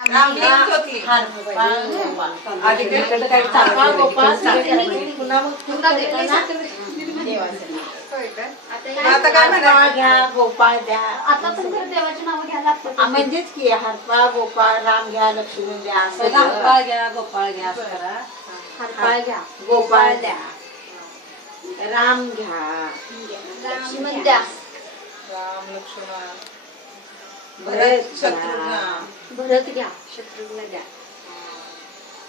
आता काय म्हणा घ्या गोपाळ द्या. आता पण देवाची नावं घ्यायला लागतात म्हणजेच की हरपा गोपाळ राम घ्या लक्ष्मी द्या. हरपाळ घ्या गोपाळ घ्या असं करा. हरपाळ घ्या गोपाळ द्या राम घ्या लक्ष्मण द्या राम लक्ष्मण भरत शत्रुघ्न भरत घ्या शत्रुघ्न द्या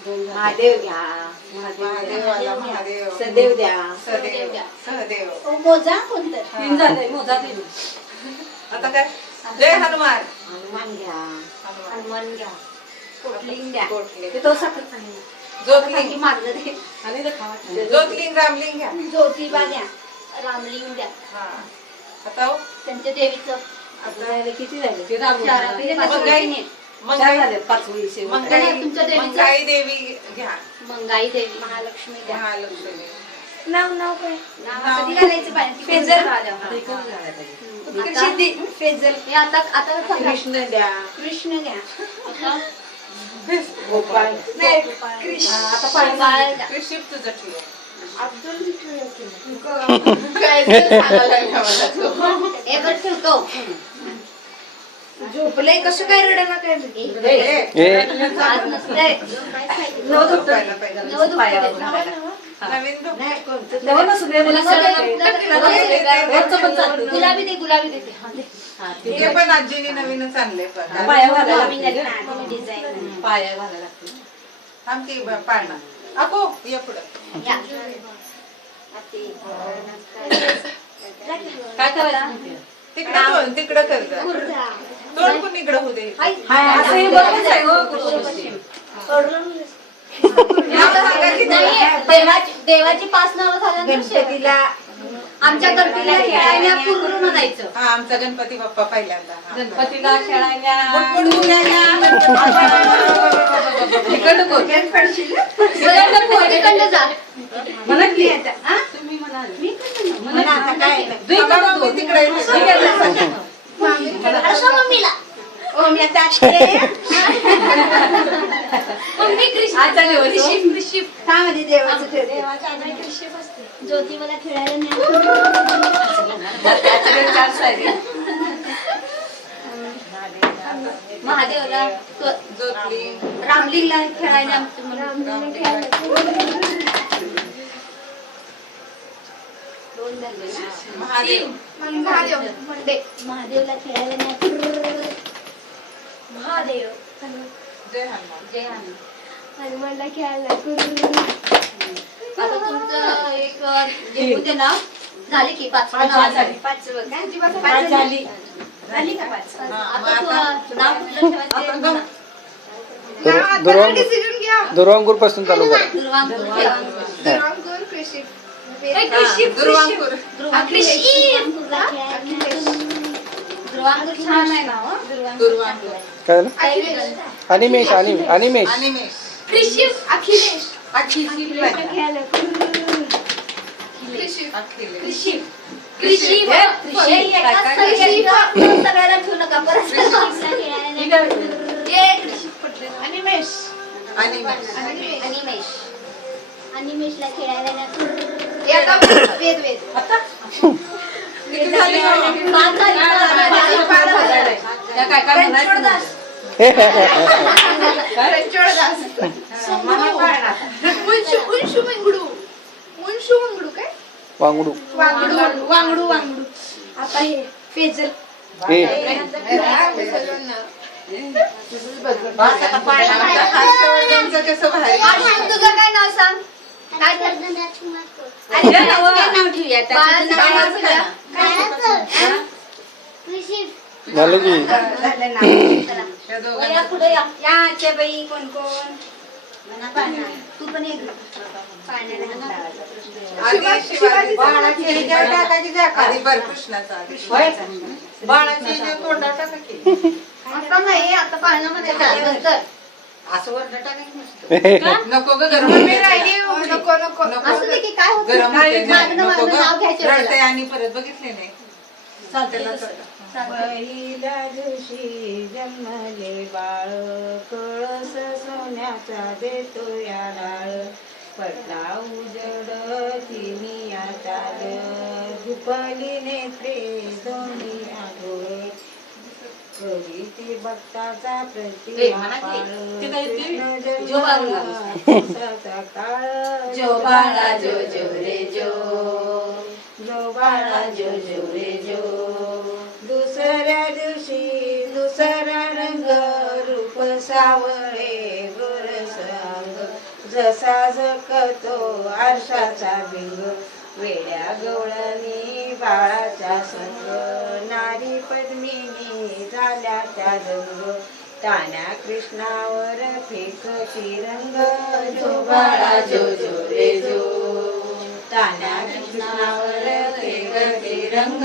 महादेव घ्या महादेवाला महादेव सदेव द्या सदेव सहदेव मोजा कोणतं तीन झाले मोजा तीन. आता काय जय हनुमान हनुमान घ्या हनुमान घ्या कोटलिंग द्या कोटलिंग. ते तो साखर सांगितलं ज्योतिलिंग मागलं ते आणि ते खावा. ज्योतिलिंग रामलिंग घ्या ज्योतिबा द्या रामलिंग द्या हा आता हो. त्यांच्या देवीचं आपल्याला किती झाले ते राम चारापैकी पाच मंगाई नाही. चार झाले पाचवी शेवट. मंगाई तुमच्या देवीचं. मंगाई देवी घ्या मंगाई देवी महालक्ष्मी द्या महालक्ष्मी नाव काय नाव. कधी घालायचं पाहिजे फेजल आता इकडे झाले पाहिजे. आता फेजल हे आता सांगा. कृष्ण द्या कृष्ण घ्या आता गोपाळ आता पाणी द्या कृषिप तुझं ठेव अब्दुल काय ते सांगायला लागला मला तो. एवर ठेवतो झोपलंय कसं काय रडना काय आज नसतंय झोपायला पाहिजे. पायावर नवीन झोप. नाही कोणतं नवं नसून दे, मुलं सगळं काही. वरचं पण चालतं. गुलाबी दे गुलाबी देते हा, दे. हा, ते हे पण आजीने नवीनच आणलंय पण पायावर घालायला नवीन लागते. नवीन डिझाईन पाया घालायला लागते. थांब की पाळणा अको ये पुढं या काय करायचं माहितीये? तिकडं कर जा. तोंड पण इकडं होऊ दे असं हे बरोबरच आहे हो, पुरुष पश्चिम. नाव सांगा की तुला. देवाची 5 नावं झाल्यानंतर गणपतीला आमच्या गणपतीला खेळायला पूर्ण जायचं हा आमचा गणपती बाप्पा पहिल्यांदा हा. गणपतीला खेळायला बुडबुड इकडं कोण? तिकडनं जा म्हणा की. हा? तुम्ही म्हणाल. म्हणा आता काय बाबा, मी तिकडे येते. असं मम्मीला मम्मी आता आते. मम्मी आजच्या दिवस. कृषी काय म्हणजे देवाचं ठेवते देवाच्या आधारे कृषी असते ज्योतिबाला खेळायला नाही त्याच्याकडे चार साईड आहे. महादेवला ज्योतिलिंग रामलिंगला खेळायला दोन झाले ना. महादेव महादेवला खेळायला नाही महादेव जय हनुमान जय हनुमान हनुमानला खेळायला आता तुमचं एक जे होते ना झाले की 5 पाच झाली. पाच झाली झाली का 5 हा, मग आता नाव कुठलं ठेवायचं आता दुर्वांकूर पासून चालू करा. दुर्वांकूर ठेवा. कृषी दुर्वांकूर दुर्वांकूर छान आहे ना दुर्वांकूर काय ना अनिमेश अनिमेश अनिमेश कृषी अखिलेश अखिलेश खेळायला अखिलेश कृषी कृषी हे एकाच सगळ्याला ठेवू नका परत अनिमेश अनिमेश अनिमेश अनिमेशला खेळायला नाही वेद वेद किती झाले गं? त्या काय काय म्हणायचं नाही. उंशू मंगडू उंशू मंगडू काय वांगडू वांगडू वांगडू वांगडू आता हे फेजल हे हर्षवर्धनचं कसं भारी तुझं काय नाव सांग काय हे नावं. नाव ठेवूया त्याचं नाव ठेवूया. झालं की झालं ना त्या दोघांचं या पुढे या या आजच्या बाई कोण कोण तू पण एक आधी शिवाजी बाळाची ह्याच्यावर टाकायची जागा. आधी बर कृष्णाचा आधी. होय? बाळाची ह्याच्यावर तोंडावर टाका की. आता नाही आता पाळण्यामध्ये झाल्यानंतर असं वरनं टाकायचं नसतं. नको ग गरम मी होते. राहिली नको नको नको असं दे की काय होतं गरम होते. मागणं नको मागणं नाव ग घ्यायचं रडते आणि परत बघितले नाही चालतंय त्याला तसं. चला. पहिल्या दिवशी जन्मले बाळ कळस सोन्याचा देतो या डाळ पडला उजड तिनी आता झुपली नेत्रे दोन्ही डोळे करीती भक्ताचा प्रतिमा जो बाळा. काळ जो बाळा जो जो रे जो जो बाळा जो जो रे जो दुसऱ्या दिवशी दुसरा रंग रूप सावळे गोरस अंग जसा जगतो आरशाचा बिंग वेड्या गवळणी बाळाचा संग नारी पद्मिनी झाल्या त्या रंग तान्या कृष्णावर फेकती रंग जो बाळा जो जो रे जो तान्या कृष्णावर फेकती रंग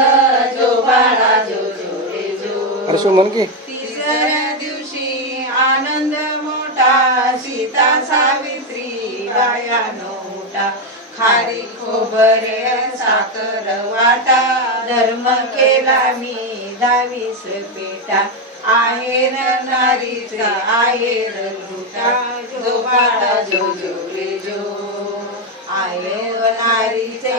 जो बाळा जो जो रे जो हर्षू म्हण की तिसऱ्या दिवशी आनंद मोठा सीता सावित्री गाया नोटा खारी खोबरे साखर वाटा धर्म केला मी 22 पेटा आहेर नारीचा आहेर लुटा जो बाळा जो जो रे जो आहेर नारीचे